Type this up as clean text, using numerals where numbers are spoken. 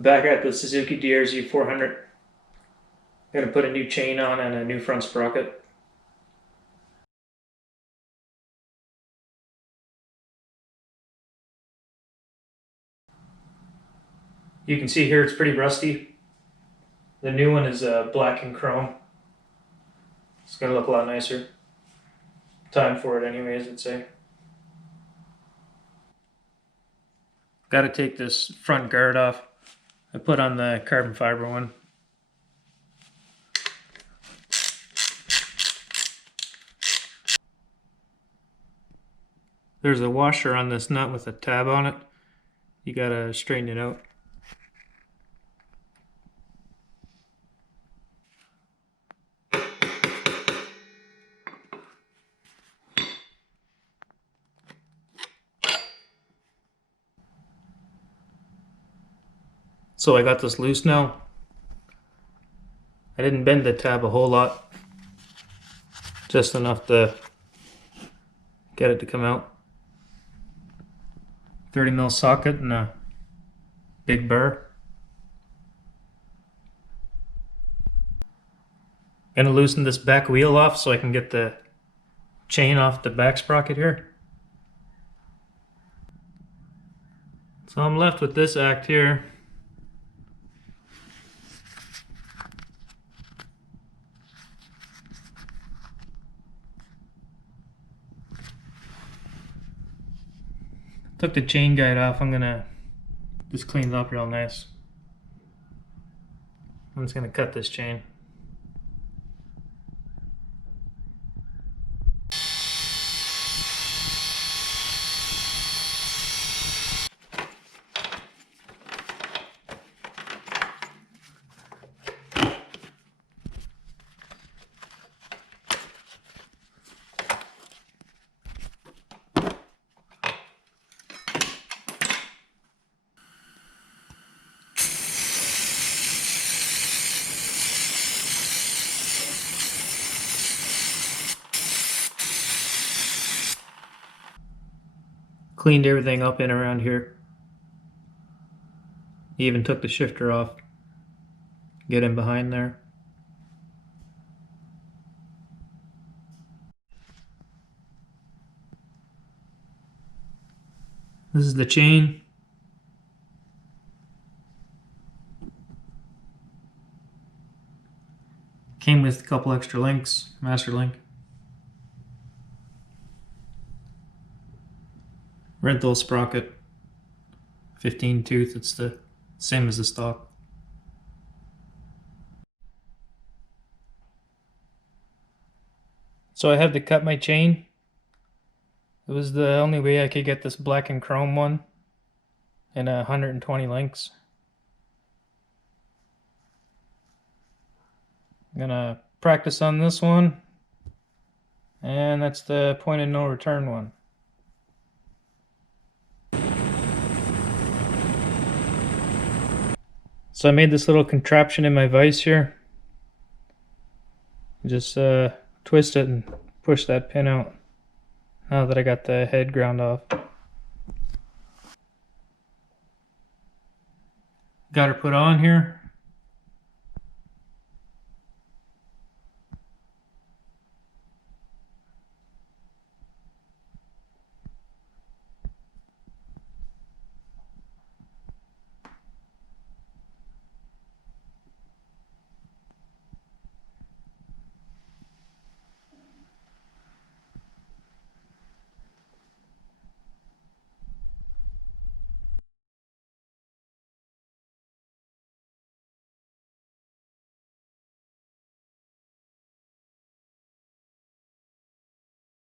Back at the Suzuki DRZ 400. Gonna put a new chain on and a new front sprocket. You can see here it's pretty rusty. The new one is black and chrome. It's gonna look a lot nicer. Time for it anyways, I'd say. Gotta take this front guard off. I put on the carbon fiber one. There's a washer on this nut with a tab on it. You gotta straighten it out. So I got this loose now. I didn't bend the tab a whole lot. Just enough to get it to come out. 30mm socket and a big burr. Gonna loosen this back wheel off so I can get the chain off the back sprocket here. So I'm left with this act here. Took the chain guide off. I'm gonna just clean it up real nice. I'm just gonna cut this chain. Cleaned everything up in around here. Even took the shifter off. Get in behind there. This is the chain. Came with a couple extra links, master link. Rental sprocket, 15 tooth, it's the same as the stock. So I had to cut my chain. It was the only way I could get this black and chrome one in 120 links. I'm gonna practice on this one, and that's the point of no return one. So I made this little contraption in my vise here. Just twist it and push that pin out. Now that I got the head ground off. Got her put on here.